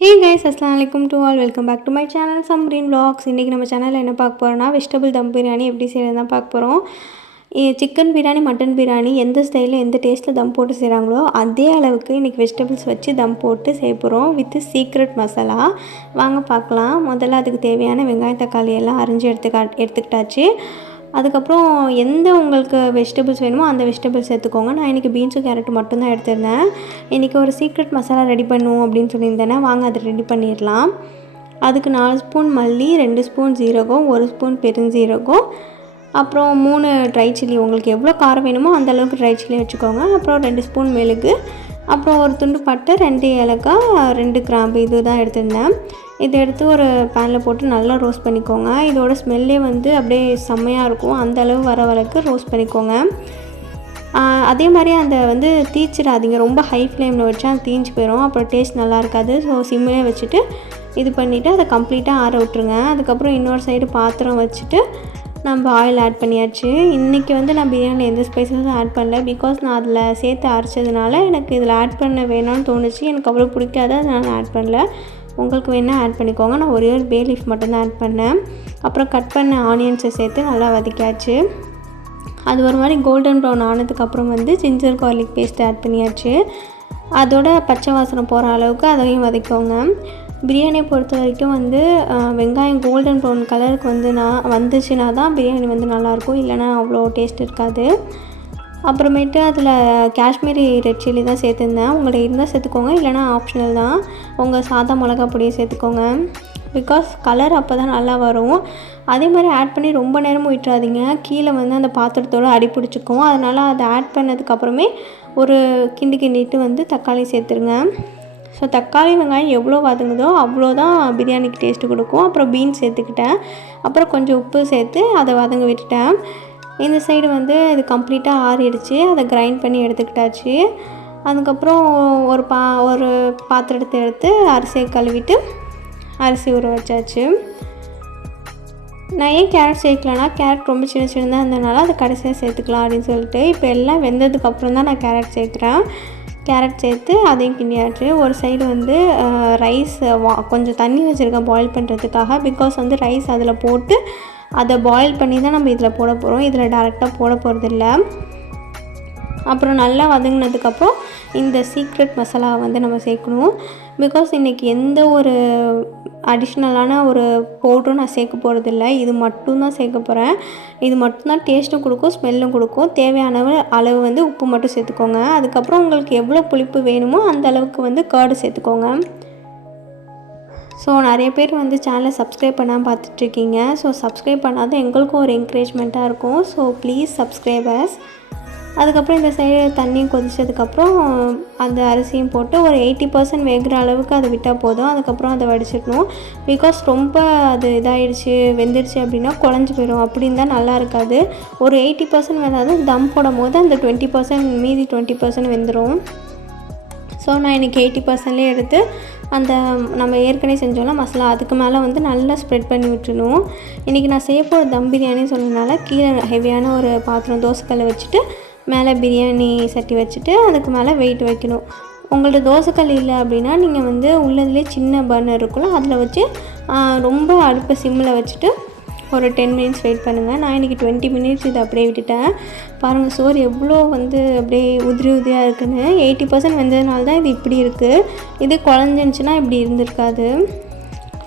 Hey guys, Assalamualaikum to all. Welcome back to my channel Samreen Vlogs. இன்றைக்கி நம்ம சேனலில் என்ன பார்க்க போகிறோம்னா வெஜிடபிள் தம் பிரியாணி எப்படி செய்கிறது தான் பார்க்க போகிறோம். சிக்கன் பிரியாணி மட்டன் பிரியாணி எந்த ஸ்டைலில் எந்த டேஸ்ட்டில் தம் போட்டு செய்கிறாங்களோ அதே அளவுக்கு இன்றைக்கி வெஜிடபிள்ஸ் வச்சு தம் போட்டு செய்ய போகிறோம் வித் சீக்ரெட் மசாலா. வாங்க பார்க்கலாம். முதல்ல அதுக்கு தேவையான வெங்காயம் தக்காளி எல்லாம் அரிஞ்சு எடுத்துக்கிட்டாச்சு. அதுக்கப்புறம் எந்த உங்களுக்கு வெஜிடபிள்ஸ் வேணுமோ அந்த வெஜிடபிள்ஸ் எடுத்துக்கோங்க. நான் இன்றைக்கி பீன்ஸும் கேரட்டும் மட்டும்தான் எடுத்திருந்தேன். இன்றைக்கி ஒரு சீக்ரெட் மசாலா ரெடி பண்ணுவோம் அப்படின்னு சொல்லியிருந்தேன்னா வாங்க அதை ரெடி பண்ணிடலாம். அதுக்கு 4 ஸ்பூன் மல்லி, 2 ஸ்பூன் ஜீரகம், 1 ஸ்பூன் பெருஞ்சீரகம், அப்புறம் 3 ட்ரை சில்லி. உங்களுக்கு எவ்வளோ காரம் வேணுமோ அந்த அளவுக்கு ட்ரை சில்லி வச்சுக்கோங்க. அப்புறம் 2 ஸ்பூன் மிளகு, அப்புறம் ஒரு துண்டு பட்டை, 2 ஏலக்காய், 2 கிராம்பு இது தான் எடுத்திருந்தேன். இதை எடுத்து ஒரு பேனில் போட்டு நல்லா ரோஸ்ட் பண்ணிக்கோங்க. இதோட ஸ்மெல்லே வந்து அப்படியே செம்மையாக இருக்கும். அந்த அளவு வர வரைக்கும் ரோஸ்ட் பண்ணிக்கோங்க. அதே மாதிரி அந்த வந்து தீச்சிடாதீங்க. ரொம்ப ஹை ஃப்ளேமில் வச்சா அது தீஞ்சு போயிடும், அப்புறம் டேஸ்ட் நல்லா இருக்காது. ஸோ சிம்மிலே வச்சுட்டு இது பண்ணிவிட்டு அதை கம்ப்ளீட்டாக ஆற விட்டுருங்க. அதுக்கப்புறம் இன்னொரு சைடு பாத்திரம் வச்சுட்டு நம்ம ஆயில் ஆட் பண்ணியாச்சு. இன்றைக்கி வந்து நான் பிரியாணியில் எந்த ஸ்பைசஸும் ஆட் பண்ணல. பிகாஸ் நான் அதில் சேர்த்து அரைச்சதுனால எனக்கு இதில் ஆட் பண்ண வேணாம்னு தோணுச்சு. எனக்கு அவ்வளோ பிடிக்காது, அதனால் நான் ஆட் பண்ணல. உங்களுக்கு வேணால் ஆட் பண்ணிக்கோங்க. நான் ஒரே ஒரு பே லீஃப் மட்டும்தான் ஆட் பண்ணேன். அப்புறம் கட் பண்ண ஆனியன்ஸை சேர்த்து நல்லா வதக்கியாச்சு. அது ஒரு மாதிரி கோல்டன் ப்ரௌன் ஆனதுக்கப்புறம் வந்து ஜிஞ்சர் கார்லிக் பேஸ்ட் ஆட் பண்ணியாச்சு. அதோட பச்சை வாசனை போகிற அளவுக்கு அதையும் வதக்கோங்க. பிரியாணியை பொறுத்த வரைக்கும் வந்து வெங்காயம் கோல்டன் ப்ரௌன் கலருக்கு வந்துச்சுன்னா தான் பிரியாணி வந்து நல்லாயிருக்கும், இல்லைனா அவ்வளோ டேஸ்ட் இருக்காது. அப்புறமேட்டு அதில் காஷ்மீரி ரெட் சில்லி தான் சேர்த்துருந்தேன். உங்களை இருந்தால் சேர்த்துக்கோங்க, இல்லைனா ஆப்ஷனல் தான். உங்கள் சாதா மிளகா பொடியை சேர்த்துக்கோங்க. பிகாஸ் கலர் அப்போ தான் நல்லா வரும். அதே மாதிரி ஆட் பண்ணி ரொம்ப நேரமும் விட்டுறாதீங்க. கீழே வந்து அந்த பாத்திரத்தோடு அடி பிடிச்சிக்கும். அதனால் அதை ஆட் பண்ணதுக்கப்புறமே ஒரு கிண்டிட்டு வந்து தக்காளி சேர்த்துருங்க. ஸோ தக்காளி வெங்காயம் எவ்வளோ வதங்குதோ அவ்வளோ தான் பிரியாணிக்கு டேஸ்ட்டு கொடுக்கும். அப்புறம் பீன்ஸ் சேர்த்துக்கிட்டேன். அப்புறம் கொஞ்சம் உப்பு சேர்த்து அதை வதங்க விட்டுட்டேன். இந்த சைடு வந்து இது கம்ப்ளீட்டாக ஆறிடுச்சு. அதை கிரைண்ட் பண்ணி எடுத்துக்கிட்டாச்சு. அதுக்கப்புறம் ஒரு பாத்திரத்தை எடுத்து அரிசியை கழுவிட்டு அரிசி ஊற வச்சாச்சு. நான் ஏன் கேரட் சேர்க்கலன்னா கேரட் ரொம்ப சின்ன சின்னதாக இருந்ததுனால அதை கடைசியாக சேர்த்துக்கலாம் அப்படின்னு சொல்லிட்டு இப்போ எல்லாம் வெந்ததுக்கப்புறம் தான் நான் கேரட் சேர்க்குறேன். கேரட் சேர்த்து அதையும் கிண்டியாச்சு. ஒரு சைடு வந்து ரைஸ் கொஞ்சம் தண்ணி வச்சுருக்கேன் பாயில் பண்ணுறதுக்காக. பிகாஸ் வந்து ரைஸ் அதில் போட்டு அதை பாயில் பண்ணி தான் நம்ம இதில் போட போகிறோம். இதில் டேரெக்டாக போட போகிறதில்ல. அப்புறம் நல்லா வதங்கினதுக்கப்புறம் இந்த சீக்ரெட் மசாலாவை வந்து நம்ம சேர்க்கணும். பிகாஸ் இன்றைக்கி எந்த ஒரு அடிஷ்னலான ஒரு பவுடரும் நான் சேர்க்க போகிறதில்ல. இது மட்டும்தான் சேர்க்க போகிறேன். இது மட்டும்தான் டேஸ்ட்டும் கொடுக்கும், ஸ்மெல்லும் கொடுக்கும். தேவையான அளவு வந்து உப்பு மட்டும் சேர்த்துக்கோங்க. அதுக்கப்புறம் உங்களுக்கு எவ்வளோ புளிப்பு வேணுமோ அந்த அளவுக்கு வந்து கர்டு சேர்த்துக்கோங்க. ஸோ நிறைய பேர் வந்து சேனலை சப்ஸ்கிரைப் பண்ணாமல் பார்த்துட்ருக்கீங்க. ஸோ சப்ஸ்கிரைப் பண்ணாத எங்களுக்கும் ஒரு என்கரேஜ்மெண்ட்டாக இருக்கும். So please subscribers. அதுக்கப்புறம் இந்த சைடு தண்ணியும் கொதிச்சதுக்கப்புறம் அந்த அரிசியும் போட்டு ஒரு 80% வேகிற அளவுக்கு அதை விட்டால் போதும். அதுக்கப்புறம் அதை வடிச்சிடணும். பிகாஸ் ரொம்ப அது இதாகிடுச்சு வெந்துடுச்சு அப்படின்னா குழஞ்சி போயிடும். அப்படி இருந்தால் நல்லா இருக்காது. ஒரு 80% வெந்தாது தம் போடும் போது அந்த 20% மீதி 20% வெந்துடும். ஸோ நான் இன்றைக்கி 80%லேயே எடுத்து அந்த நம்ம ஏற்கனவே செஞ்சோம்னா மசாலா அதுக்கு மேலே வந்து நல்லா ஸ்ப்ரெட் பண்ணி விட்டுணும். இன்றைக்கி நான் செய்ய போகிற தம் பிரியாணி சொன்னதுனால கீழே ஹெவியான ஒரு பாத்திரம் தோசைக்கல்லை வச்சுட்டு மேலே பிரியாணி சட்டி வச்சுட்டு அதுக்கு மேலே வெயிட் வைக்கணும். உங்கள்ட்ட தோசைக்கல் இல்லை அப்படின்னா நீங்கள் வந்து உள்ளதுலேயே சின்ன பர்னர் இருக்குல்ல அதில் வச்சு ரொம்ப அடுப்பை சிம்மில் வச்சுட்டு ஒரு 10 மினிட்ஸ் வெயிட் பண்ணுங்கள். நான் இன்றைக்கி 20 மினிட்ஸ் இதை அப்படியே விட்டுட்டேன். பாருங்கள் சோறு எவ்வளோ வந்து அப்படியே உதிரியாக இருக்குன்னு. 80% வெந்ததுனால தான் இது இப்படி இருக்குது. இது குழஞ்சிருந்துச்சுன்னா இப்படி இருந்திருக்காது.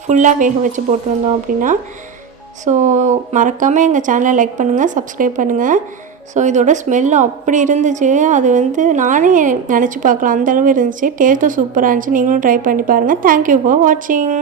ஃபுல்லாக வேக வச்சு போட்டு வந்தோம் அப்படின்னா. ஸோ மறக்காமல் எங்கள் சேனலை லைக் பண்ணுங்கள், சப்ஸ்கிரைப் பண்ணுங்கள். ஸோ இதோட ஸ்மெல் அப்படி இருந்துச்சு. அது வந்து நானே நினச்சி பார்க்கலாம் அந்தளவு இருந்துச்சு. டேஸ்ட்டும் சூப்பராக இருந்துச்சு. நீங்களும் ட்ரை பண்ணி பாருங்கள். தேங்க்யூ ஃபார் வாட்சிங்.